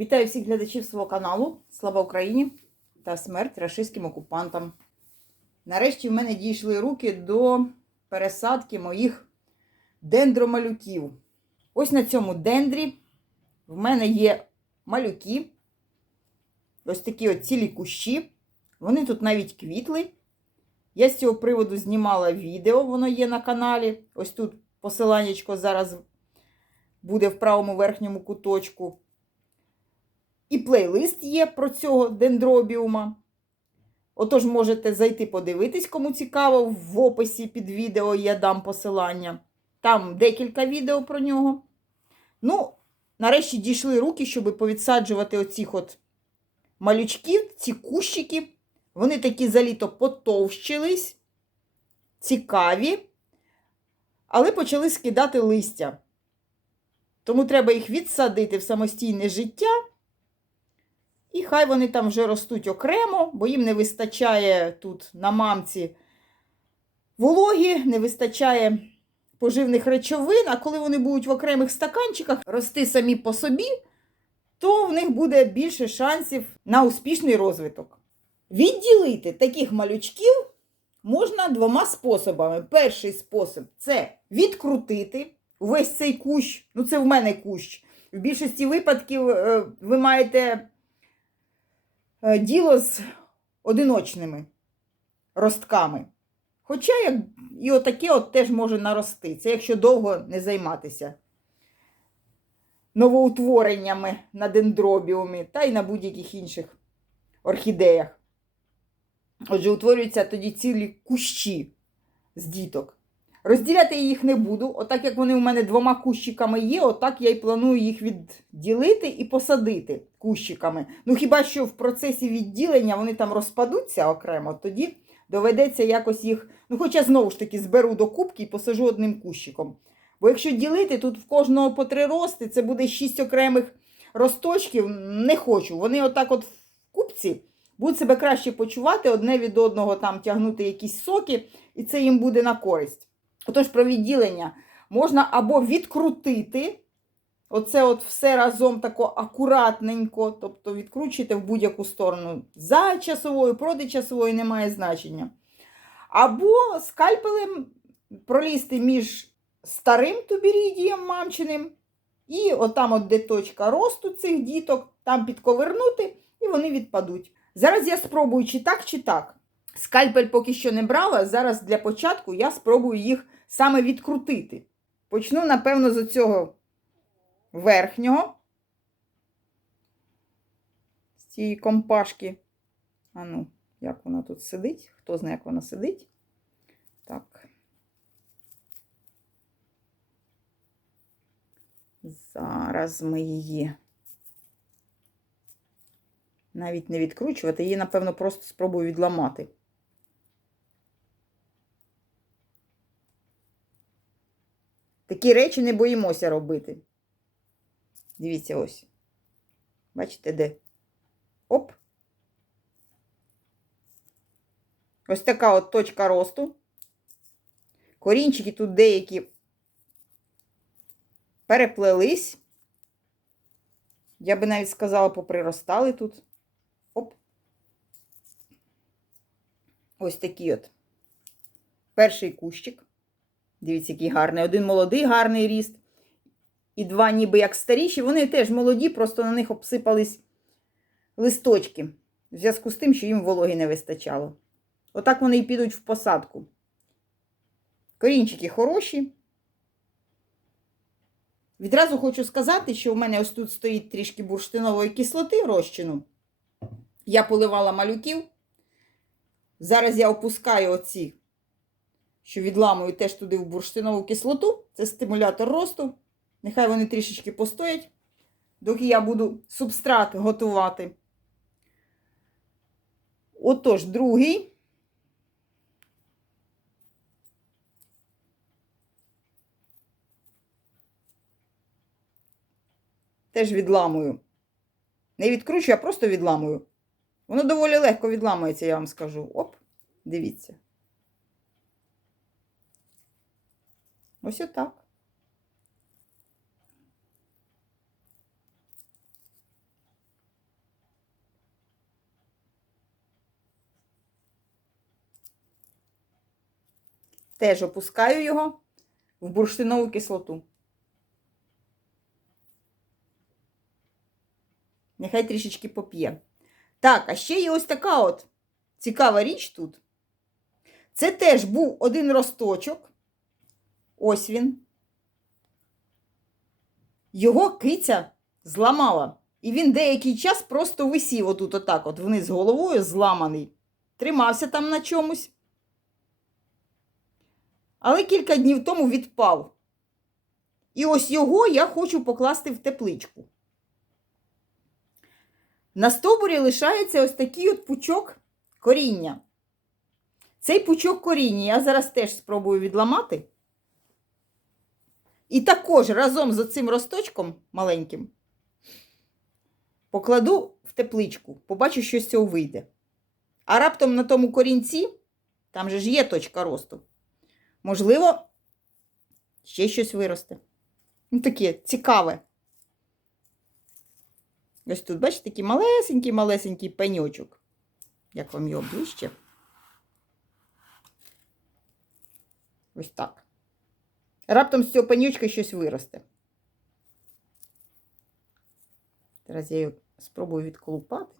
Вітаю всіх глядачів свого каналу. Слава Україні та смерть рашистським окупантам. Нарешті в мене дійшли руки до пересадки моїх дендромалюків. Ось на цьому дендрі в мене є малюки. Ось такі от цілі кущі. Вони тут навіть квітли. Я з цього приводу знімала відео, воно є на каналі. Ось тут посиланнячко зараз буде в правому верхньому куточку. І плейлист є про цього дендробіума. Отож, можете зайти подивитись, кому цікаво, в описі під відео я дам посилання. Там декілька відео про нього. Ну, нарешті дійшли руки, щоб повідсаджувати оцих от малючків, ці кущики. Вони такі за літо потовщились, цікаві, але почали скидати листя. Тому треба їх відсадити в самостійне життя. І хай вони там вже ростуть окремо, бо їм не вистачає тут на мамці вологі, не вистачає поживних речовин, а коли вони будуть в окремих стаканчиках рости самі по собі, то в них буде більше шансів на успішний розвиток. Відділити таких малючків можна двома способами. Перший спосіб це відкрутити весь цей кущ. Ну, це в мене кущ. В більшості випадків е, ви маєте е, діло з одиночними ростками. Хоча і отаке от теж може нарости. Це якщо довго не займатися новоутвореннями на дендробіумі та й на будь-яких інших орхідеях. Отже, утворюються тоді цілі кущі з діток. Розділяти я їх не буду. Отак як вони у мене двома кущиками є, отак я й планую їх відділити і посадити кущиками. Ну, хіба що в процесі відділення вони там розпадуться окремо, тоді доведеться якось їх. Ну, хоча знову ж таки зберу до кубки і посажу одним кущиком. Бо якщо ділити, тут в кожного по три рости, це буде шість окремих росточків. Не хочу. Вони отак от в кубці будуть себе краще почувати, одне від одного там тягнути якісь соки, і це їм буде на користь. Отож, про відділення можна або відкрутити, оце от все разом тако акуратненько, тобто відкручуєте в будь-яку сторону. За часовою, проти часової немає значення. Або скальпелем пролізти між старим тубірідієм мамчиним, і отам, от де точка росту цих діток, там підковернути, і вони відпадуть. Зараз я спробую чи так, чи так. Скальпель поки що не брала. Зараз для початку я спробую їх саме відкрутити. Почну, напевно, з цього верхнього, з цієї компашки. А ну, як вона тут сидить? Хто знає, як вона сидить? Так. Зараз ми її навіть не відкручувати, її, напевно, просто спробую відламати. Такі речі не боїмося робити. Дивіться ось. Бачите, де? Оп. Ось така от точка росту. Корінчики тут деякі переплелись. Я би навіть сказала, поприростали тут. Оп. Ось такий от перший кущик. Дивіться, який гарний. Один молодий гарний ріст. І два, ніби як старіші. Вони теж молоді, просто на них обсипались листочки. В зв'язку з тим, що їм вологи не вистачало. Отак вони і підуть в посадку. Корінчики хороші. Відразу хочу сказати, що в мене ось тут стоїть трішки бурштинової кислоти розчину. Я поливала малюків. Зараз я опускаю оці, що відламую теж туди в бурштинову кислоту. Це стимулятор росту. Нехай вони трішечки постоять, доки я буду субстрат готувати. Отож, другий. Теж відламую. Не відкручую, а просто відламую. Воно доволі легко відламується, я вам скажу. Оп, дивіться. Ось отак. Теж опускаю його в бурштинову кислоту. Нехай трішечки поп'є. Так, а ще є ось така от цікава річ тут. Це теж був один росточок. Ось він. Його киця зламала. І він деякий час просто висів отут, отак, от вниз головою зламаний. Тримався там на чомусь. Але кілька днів тому відпав. І ось його я хочу покласти в тепличку. На стовбурі лишається ось такий от пучок коріння. Цей пучок коріння я зараз теж спробую відламати. І також разом з оцим росточком маленьким покладу в тепличку, побачу, що з цього вийде. А раптом на тому корінці, там же ж є точка росту, можливо, ще щось виросте. Ну, таке цікаве. Ось тут, бачите, такий малесенький-малесенький пеньочок. Як вам його ближче? Ось так. Раптом з цього пеньочка щось виросте. Зараз я його спробую відколупати.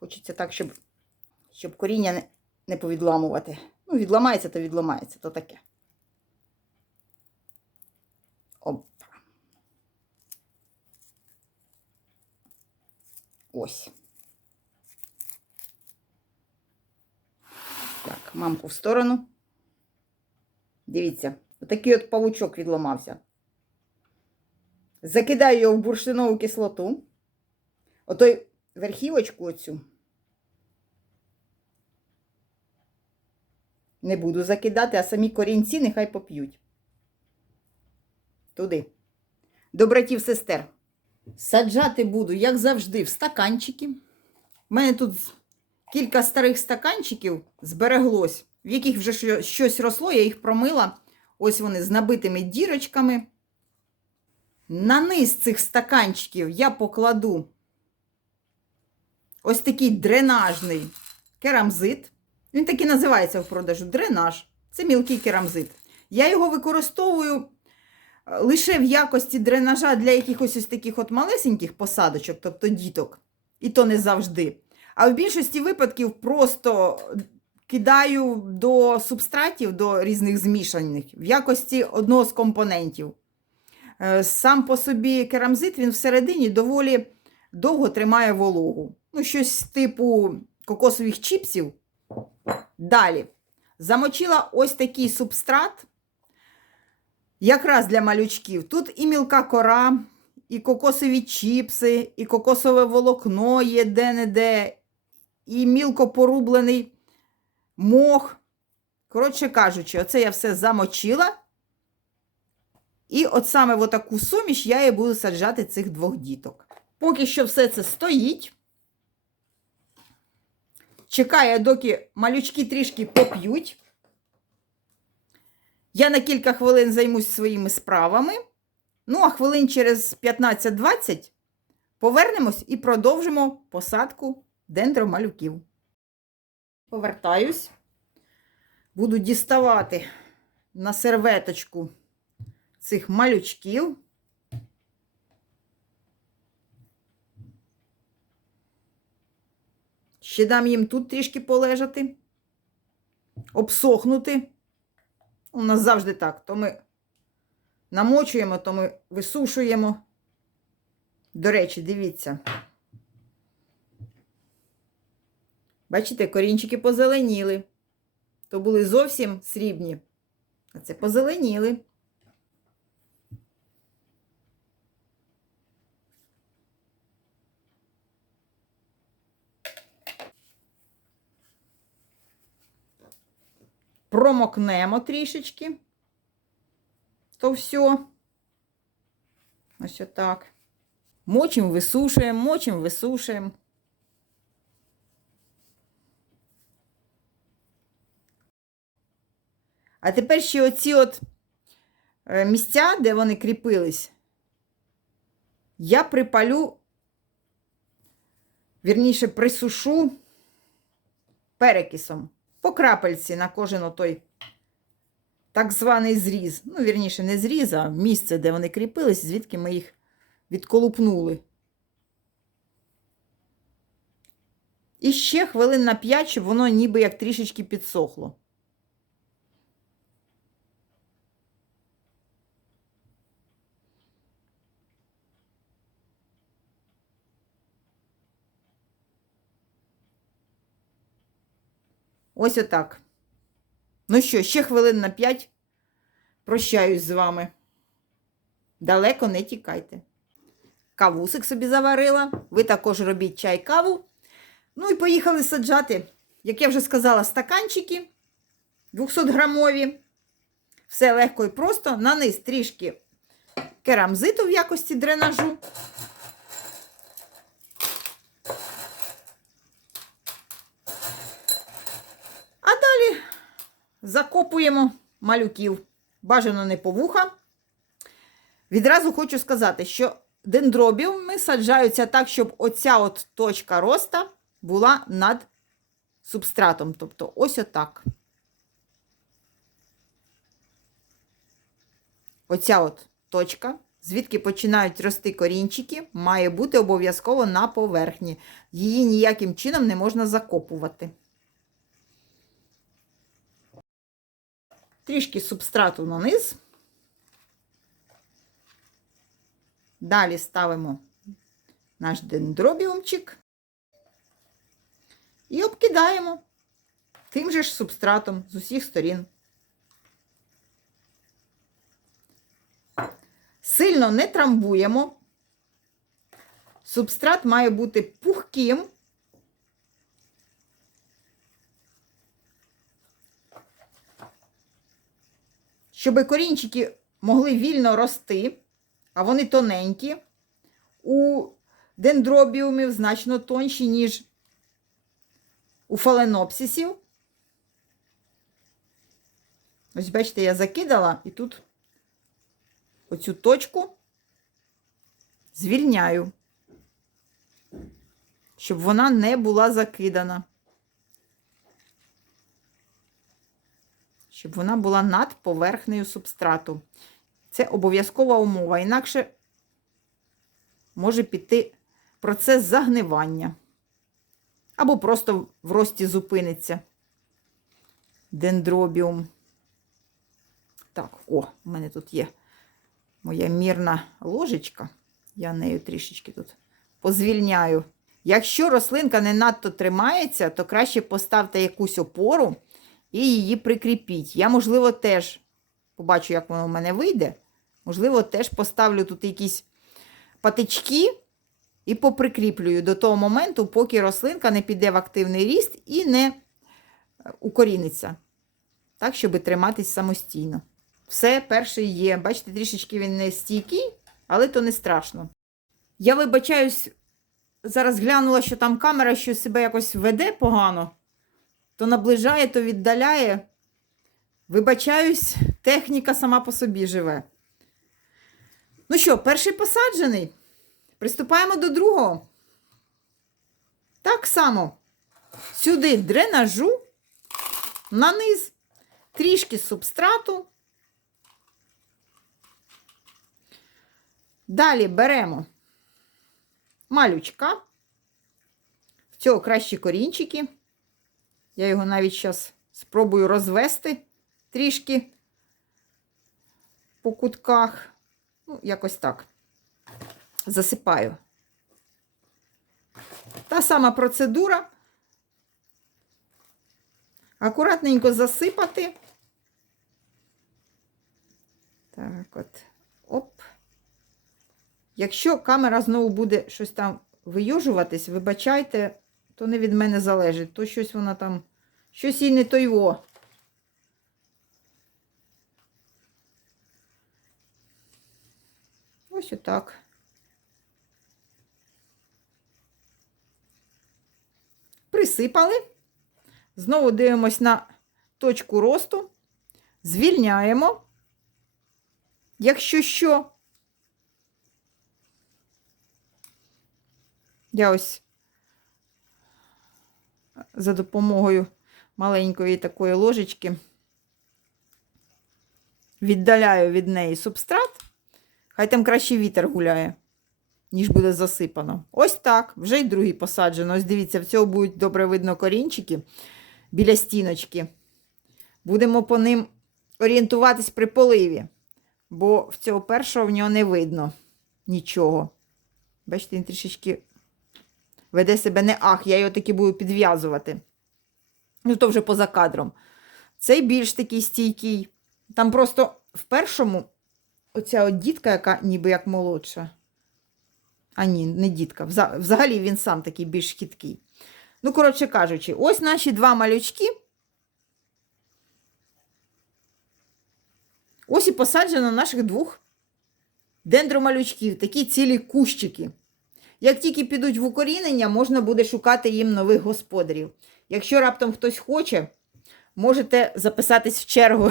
Хочеться так, щоб, щоб коріння не, не повідламувати. Ну, відламається, то відламається, то таке. Опа. Ось. Так, мамку в сторону. Дивіться, отакий от павучок відламався. Закидаю його в бурштинову кислоту. Отой верхівочку оцю. Не буду закидати, а самі корінці нехай поп'ють. Туди. До братів сестер. Саджати буду, як завжди, в стаканчики. У мене тут кілька старих стаканчиків збереглось, в яких вже щось росло, я їх промила. Ось вони з набитими дірочками. На низ цих стаканчиків я покладу ось такий дренажний керамзит. Він так і називається в продажу дренаж. Це мілкий керамзит. Я його використовую лише в якості дренажа для якихось ось таких от малесеньких посадочок, тобто діток. І то не завжди. А в більшості випадків просто кидаю до субстратів, до різних змішаних в якості одного з компонентів. Е, Сам по собі керамзит він всередині доволі довго тримає вологу. Ну, щось типу кокосових чіпсів. Далі. Замочила ось такий субстрат, якраз для малючків. Тут і мілка кора, і кокосові чіпси, і кокосове волокно є де-не-де, і мілко порублений мох. Коротше кажучи, оце я все замочила. І от саме в таку суміш я і буду саджати цих двох діток. Поки що все це стоїть. Чекає, доки малючки трішки поп'ють. Я на кілька хвилин займусь своїми справами. Ну, а хвилин через 15-20 повернемось і продовжимо посадку дендромалюків. Повертаюсь. Буду діставати на серветочку цих малючків. Ще дам їм тут трішки полежати, обсохнути. У нас завжди так. То ми намочуємо, то ми висушуємо. До речі, дивіться. Бачите, корінчики позеленіли. То були зовсім срібні. А це позеленіли. Промокнемо трішечки. То все. Ось отак. Мочимо, висушуємо, мочимо, висушуємо. А тепер ще оці от е, місця, де вони кріпились, я припалю, вірніше, присушу перекисом по крапельці на кожен отой так званий зріз. Ну, вірніше, не зріз, а місце, де вони кріпились, звідки ми їх відколупнули. І ще хвилин на 5, щоб воно ніби як трішечки підсохло. Ось отак. Ну що, ще хвилин на 5 прощаюсь з вами. Далеко не тікайте. Кавусик собі заварила. Ви також робіть чай каву. Ну і поїхали саджати, як я вже сказала, стаканчики 200 грамові. Все легко і просто. На низ трішки керамзиту в якості дренажу. А далі закопуємо малюків. Бажано не по вуха. Відразу хочу сказати, що дендробіуми саджаються так, щоб оця от точка роста була над субстратом. Тобто ось отак. Оця от точка, звідки починають рости корінчики, має бути обов'язково на поверхні. Її ніяким чином не можна закопувати. Трішки субстрату на низ. Далі ставимо наш дендробіумчик і обкидаємо тим же ж субстратом з усіх сторін. Сильно не трамбуємо. Субстрат має бути пухким. Щоб корінчики могли вільно рости, а вони тоненькі, у дендробіумів значно тонші, ніж у фаленопсисів. Ось, бачите, я закидала і тут оцю точку звільняю, щоб вона не була закидана. Щоб вона була над поверхнею субстрату. Це обов'язкова умова, інакше може піти процес загнивання. Або просто в рості зупиниться дендробіум. Так, о, у мене тут є моя мірна ложечка. Я нею трішечки тут позвільняю. Якщо рослинка не надто тримається, то краще поставте якусь опору і її прикріпіть. Я, можливо, теж побачу, як воно в мене вийде. Можливо, теж поставлю тут якісь патички і поприкріплюю до того моменту, поки рослинка не піде в активний ріст і не укоріниться. Так, щоб триматись самостійно. Все, перший є. Бачите, трішечки він не стійкий, але то не страшно. Я вибачаюсь, зараз глянула, що там камера що себе якось веде погано, то наближає, то віддаляє. Вибачаюсь, техніка сама по собі живе. Ну що, перший посаджений. Приступаємо до другого. Так само сюди дренажу, на низ, трішки субстрату. Далі беремо малючка. В цього кращі корінчики. Я його навіть зараз спробую розвести трішки по кутках. Ну, якось так. Засипаю. Та сама процедура. Акуратненько засипати. Так от. Оп. Якщо камера знову буде щось там вийожуватись, вибачайте, то не від мене залежить. То щось вона там, щось і не то його. Ось отак. Присипали. Знову дивимось на точку росту, звільняємо. Якщо що, я ось за допомогою маленької такої ложечки віддаляю від неї субстрат, хай там краще вітер гуляє, ніж буде засипано. Ось так, вже й другий посаджено. Ось дивіться, в цього будуть добре видно корінчики біля стіночки. Будемо по ним орієнтуватись при поливі, бо в цього першого в нього не видно нічого. Бачите, він трішечки веде себе не ах, я його таки буду підв'язувати. Ну, то вже поза кадром. Цей більш такий стійкий. Там просто в першому оця от дітка, яка ніби як молодша. А ні, не дітка. Взагалі він сам такий більш хиткий. Ну, коротше кажучи, ось наші два малючки. Ось і посаджено наших двох дендромалючків, такі цілі кущики. Як тільки підуть в укорінення, можна буде шукати їм нових господарів. Якщо раптом хтось хоче, можете записатись в чергу.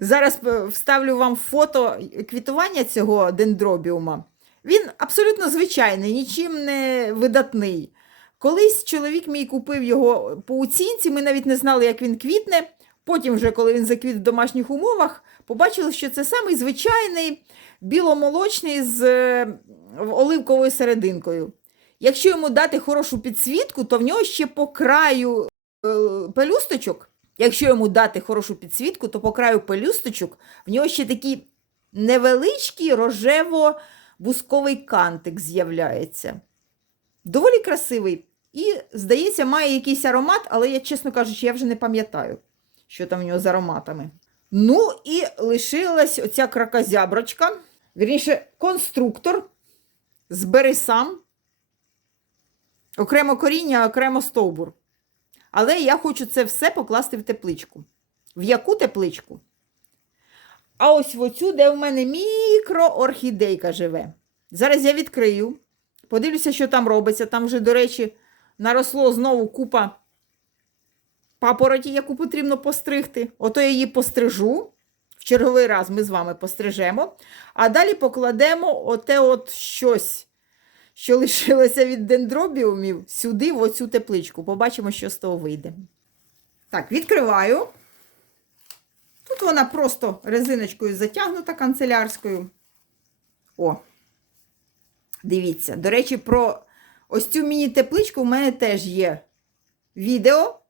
Зараз е, вставлю вам фото квітування цього дендробіума. Він абсолютно звичайний, нічим не видатний. Колись чоловік мій купив його по оцінці, ми навіть не знали, як він квітне. Потім, вже, коли він заквіт в домашніх умовах, побачили, що це самий звичайний біломолочний з е, оливковою серединкою. Якщо йому дати хорошу підсвітку, то в нього ще по краю е, пелюсточок, якщо йому дати хорошу підсвітку, то по краю пелюсточок в нього ще такий невеличкий рожево-бусковий кантик з'являється. Доволі красивий. І, здається, має якийсь аромат, але я, чесно кажучи, я вже не пам'ятаю, що там в нього з ароматами. Ну і лишилась оця кракозяброчка, вірніше, конструктор з бересам. Окремо коріння, окремо стовбур. Але я хочу це все покласти в тепличку. В яку тепличку? А ось в оцю, де в мене мікроорхідейка живе. Зараз я відкрию, подивлюся, що там робиться. Там вже, до речі, наросло знову купа папороті, яку потрібно постригти. Ото я її пострижу. В черговий раз ми з вами пострижемо. А далі покладемо оте от щось, що лишилося від дендробіумів, сюди, в оцю тепличку. Побачимо, що з того вийде. Так, відкриваю. Тут вона просто резиночкою затягнута канцелярською. О, дивіться. До речі, про ось цю міні-тепличку в мене теж є відео.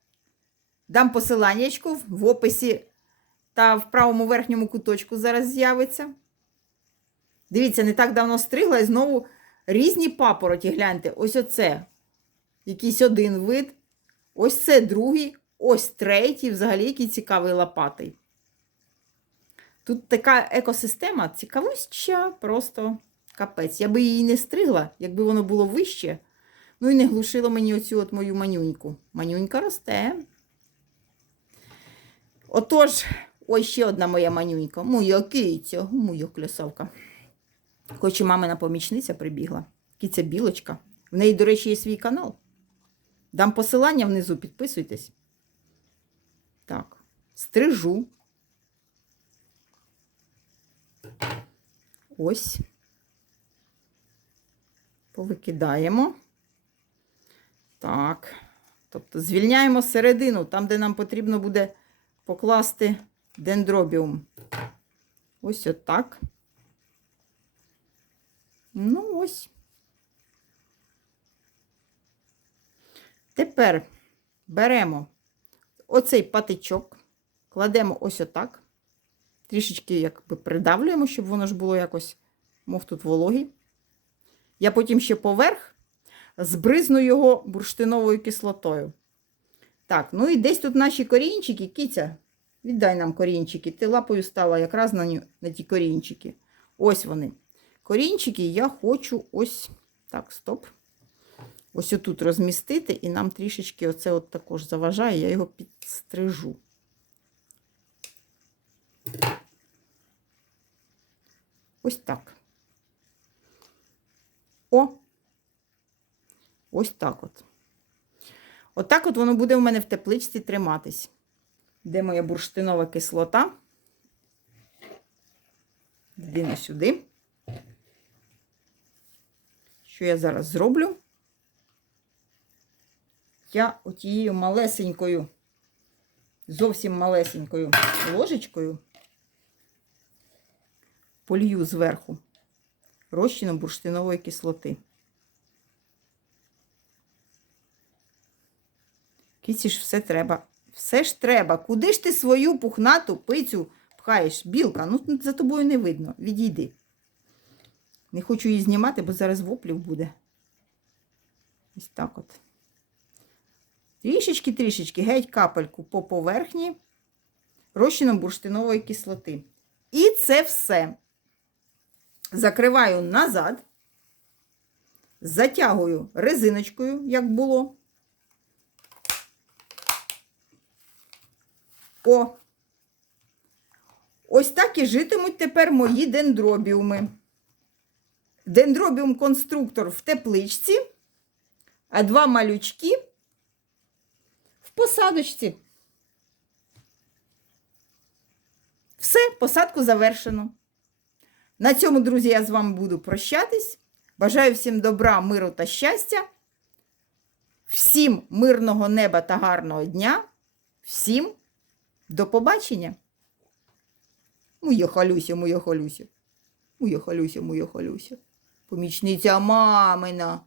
Дам посиланнячку в описі та в правому верхньому куточку зараз з'явиться. Дивіться, не так давно стригла і знову різні папороті. Гляньте, ось оце. Якийсь один вид. Ось це другий, ось третій, взагалі який цікавий лопатий. Тут така екосистема цікавища, просто капець. Я би її не стригла, якби воно було вище. Ну і не глушило мені оцю от мою манюньку. Манюнька росте. Отож, ось ще одна моя манюнька. Моя киця, моя красавка. Хоче мамина помічниця прибігла. Киця білочка. В неї, до речі, є свій канал. Дам посилання внизу, підписуйтесь. Так, стрижу. Ось. Повикидаємо. Так. Тобто звільняємо середину, там, де нам потрібно буде покласти дендробіум. Ось отак. Ну, ось. Тепер беремо оцей патичок, кладемо ось отак. Трішечки якби придавлюємо, щоб воно ж було якось, мов тут вологий. Я потім ще поверх збризну його бурштиновою кислотою. Так, ну і десь тут наші корінчики, киця, віддай нам корінчики. Ти лапою стала якраз на, на ті корінчики. Ось вони. Корінчики я хочу ось так, стоп. Ось отут розмістити, і нам трішечки оце от також заважає, я його підстрижу. Ось так. О! Ось так от. Отак от воно буде у мене в тепличці триматись. Де моя бурштинова кислота? Єдине сюди. Що я зараз зроблю? Я отією малесенькою, зовсім малесенькою ложечкою полью зверху розчином бурштинової кислоти. Киці ж все треба. Все ж треба. Куди ж ти свою пухнату пицю пхаєш? Білка, ну за тобою не видно. Відійди. Не хочу її знімати, бо зараз воплів буде. Ось так от. Трішечки-трішечки, геть капельку по поверхні розчином бурштинової кислоти. І це все закриваю назад, затягую резиночкою, як було. О! Ось так і житимуть тепер мої дендробіуми. Дендробіум конструктор в тепличці, а два малючки в посадочці. Все, посадку завершено. На цьому, друзі, я з вами буду прощатись. Бажаю всім добра, миру та щастя. Всім мирного неба та гарного дня. Всім до побачення. Моя халюся, моя халюся. Моя халюся, моя халюся. Помічниця мамина.